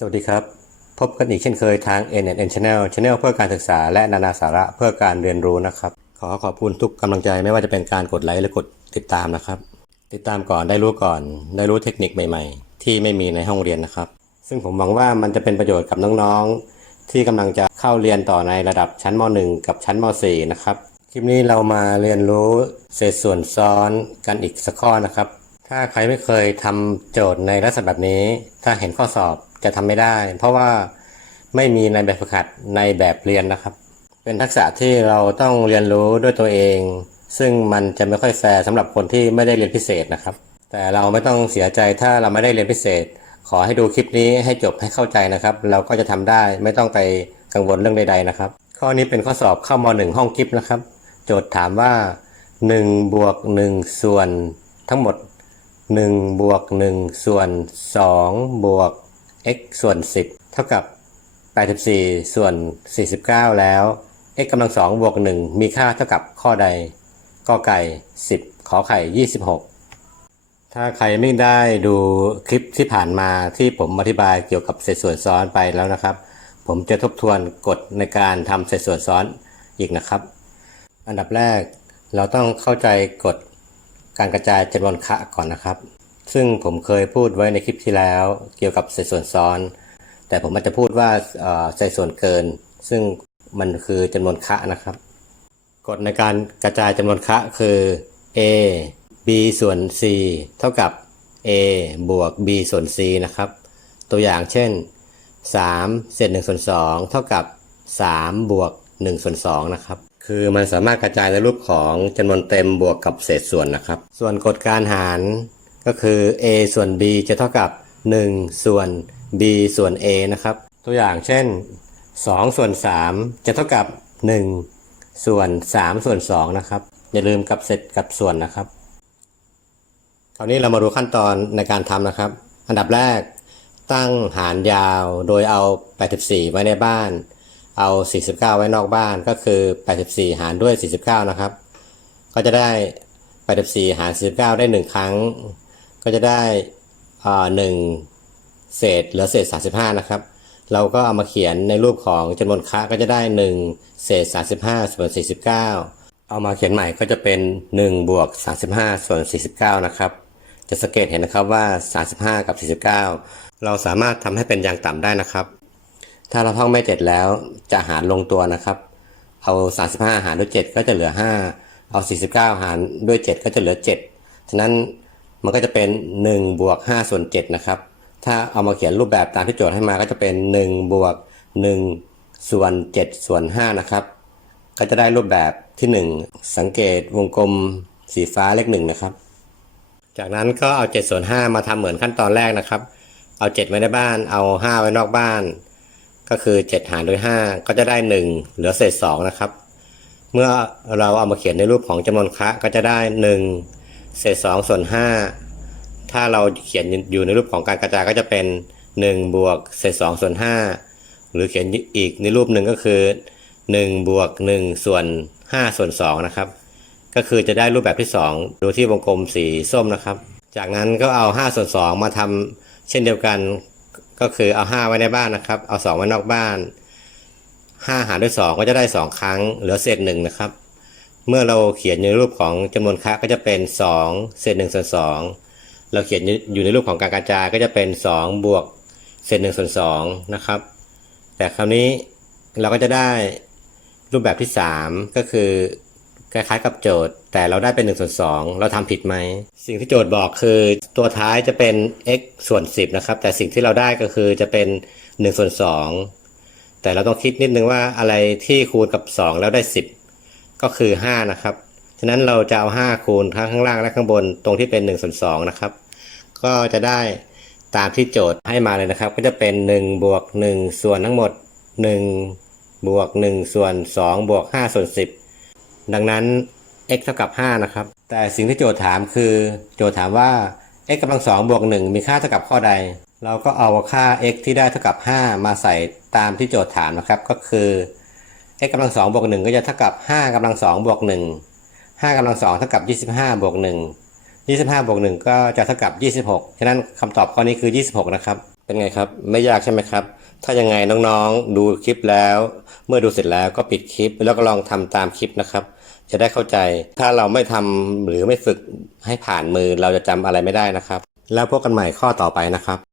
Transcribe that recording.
สวัสดีครับ พบกันอีกเช่นเคยทาง NNN Channel Channel เพื่อการศึกษาและนานาสาระเพื่อการเรียนรู้นะครับ ขอขอบคุณทุกกำลังใจไม่ว่าจะเป็นการกดไลค์และกดติดตามนะครับ ติดตามก่อนได้รู้ก่อน ได้รู้เทคนิคใหม่ ๆ ที่ไม่มีในห้องเรียนนะครับ ซึ่งผมหวังว่ามันจะเป็นประโยชน์กับน้องๆ ที่กำลังจะเข้าเรียนต่อในระดับชั้นม .1 กับชั้นม .4 นะครับคลิปนี้เรามาเรียนรู้เศษส่วนซ้อนกันอีกสักข้อนะครับ ถ้าใครไม่เคยทำโจทย์ในลักษณะแบบนี้ ถ้าเห็นข้อสอบ จะทำไม่ได้ เพราะว่าไม่มีในแบบฝึกหัดในแบบเรียนนะครับ เป็นทักษะที่เราต้องเรียนรู้ด้วยตัวเอง ซึ่งมันจะไม่ค่อยแฟร์สำหรับคนที่ไม่ได้เรียนพิเศษนะครับ แต่เราไม่ต้องเสียใจถ้าเราไม่ได้เรียนพิเศษ ขอให้ดูคลิปนี้ให้จบให้เข้าใจนะครับ เราก็จะทำได้ไม่ต้องไปกังวลเรื่องใด ๆนะครับ ข้อนี้เป็นข้อสอบเข้าม .1 ห้องกิฟต์นะครับ โจทย์ถามว่า1บวก1ส่วนทั้งหมด1บวก1ส่วน2บวก x ส่วน 10 เท่ากับ 84 ส่วน 49 แล้ว x กำลัง2บวก 1 มีค่าเท่ากับข้อใดกอไก่ 10 ขอไข่ 26 ถ้าใครไม่ได้ดูคลิปที่ผ่านมาที่ผมอธิบายเกี่ยวกับเศษส่วนซ้อนไปแล้วนะครับ ผมจะทบทวนกฎในการทำเศษส่วนซ้อนอีกนะครับ อันดับแรกเราต้องเข้าใจกฎการกระจายจำนวนคะก่อนนะครับ ซึ่งผมเคยพูดไว้ในคลิปที่แล้วเกี่ยวกับเศษส่วนซ้อน แต่ผมอาจจะพูดว่าเอ่อเศษส่วนเกิน ซึ่งมันคือจำนวนคะนะครับ กฎในการกระจายจำนวนคะคือ a b ส่วน c เท่ากับ a บวก b ส่วน c นะครับ ตัวอย่างเช่น 3 เศษ1ส่วน2เท่ากับ 3 บวก1ส่วน2นะครับ คือมันสามารถกระจายในรูปของจำนวนเต็มบวกกับเศษส่วนนะครับ ส่วนกฎการหาร ก็คือ a ส่วน b จะเท่ากับ 1 ส่วน b ส่วน a นะครับ ตัวอย่างเช่น 2 ส่วน 3 จะเท่ากับ 1 ส่วน 3 ส่วน 2 นะครับ อย่าลืมกับเศษกับส่วนนะครับ คราวนี้เรามาดูขั้นตอนในการทำนะครับ อันดับแรกตั้งหารยาวโดยเอา 84 ไว้ในบ้าน เอา 49 ไว้นอกบ้านก็คือ 84 หารด้วย 49 นะครับ ก็จะได้ 84 หาร 49 ได้ 1 ครั้ง ก็จะได้อ่า1เศษเหลือเศษ 35 นะครับ เราก็เอามาเขียนในรูปของจำนวนคะก็จะได้ 1 เศษ 35 ส่วน 49 เอามาเขียนใหม่ก็จะเป็น 1 บวก 35 ส่วน 49 นะครับ จะสังเกตเห็นนะครับว่า 35 กับ 49 เราสามารถทำให้เป็นอย่างต่ำได้นะครับ ถ้าเราท่องไม่เจ็ดแล้วจะหารลงตัวนะครับ เอา 35 หารด้วย 7 ก็จะเหลือ 5 เอา 49 หารด้วย 7 ก็จะเหลือ 7 ฉะนั้น มันก็จะเป็น1บวก5ส่วน7นะครับ ถ้าเอามาเขียนรูปแบบตามที่โจทย์ให้มาก็จะเป็น1บวก1ส่วน7ส่วน5นะครับ ก็จะได้รูปแบบที่ 1 สังเกตวงกลมสีฟ้าเลขหนึ่งนะครับ จากนั้นก็เอา7ส่วน5มาทำเหมือนขั้นตอนแรกนะครับ เอา 7 ไว้ในบ้าน เอา 5 ไว้นอกบ้าน ก็คือ 7 หารด้วย 5 ก็จะได้ 1 เหลือเศษ2นะครับ เมื่อเราเอามาเขียนในรูปของจำนวนคะก็จะได้ 1 เศษ2ส่วน5ถ้าเราเขียนอยู่ในรูปของการกระจายก็จะเป็น1บวกเศษ2ส่วน5หรือเขียนอีกในรูปหนึ่งก็คือ1บวก1ส่วน5ส่วน2นะครับก็คือจะได้รูปแบบที่2ดูที่วงกลมสีส้มนะครับ จากนั้นก็เอา5ส่วน2มาทำเช่นเดียวกันก็คือเอา5ไว้ในบ้านนะครับ เอา2ไว้นอกบ้าน5หารด้วย2ก็จะได้2ครั้งเหลือเศษ1นะครับ เมื่อเราเขียนในรูปของจำนวนคะก็จะเป็น2เศษ1ส่วน2เราเขียนอยู่ในรูปของการกระจายก็จะเป็น2บวกเศษ1ส่วน2นะครับ แต่คราวนี้เราก็จะได้รูปแบบที่ 3 ก็คือคล้ายๆกับโจทย์ แต่เราได้เป็น1ส่วน2เราทำผิดไหม สิ่งที่โจทย์บอกคือตัวท้ายจะเป็น x ส่วน 10 นะครับ แต่สิ่งที่เราได้ก็คือจะเป็น1ส่วน2แต่เราต้องคิดนิดนึงว่าอะไรที่คูณกับ 2 แล้วได้ 10 ก็คือ 5 นะครับ ฉะนั้นเราจะเอา 5 คูณทั้งข้างล่างและข้างบนตรงที่เป็น1ส่วน2นะครับ ก็จะได้ตามที่โจทย์ให้มาเลยนะครับ ก็จะเป็น1บวก1ส่วนทั้งหมด1บวก1ส่วน2บวก5ส่วน10 ดังนั้น x เท่ากับ 5 นะครับ แต่สิ่งที่โจทย์ถามคือ โจทย์ถามว่า x กำลัง2บวก1มีค่าเท่ากับข้อใด เราก็เอาค่า x ที่ได้เท่ากับ 5 มาใส่ตามที่โจทย์ถามนะครับ ก็คือ x กำลัง2บวก1ก็จะเท่ากับ5กำลัง2บวก1 5กำลัง2เท่ากับ25บวก1 25บวก1ก็จะเท่ากับ26ฉะนั้นคำตอบข้อนี้คือ26นะครับ เป็นไงครับ ไม่ยากใช่ไหมครับ ถ้ายังไงน้องๆดูคลิปแล้ว เมื่อดูเสร็จแล้วก็ปิดคลิปแล้วก็ลองทำตามคลิปนะครับ จะได้เข้าใจ ถ้าเราไม่ทำหรือไม่ฝึกให้ผ่านมือเราจะจำอะไรไม่ได้นะครับ แล้วพบกันใหม่ข้อต่อไปนะครับ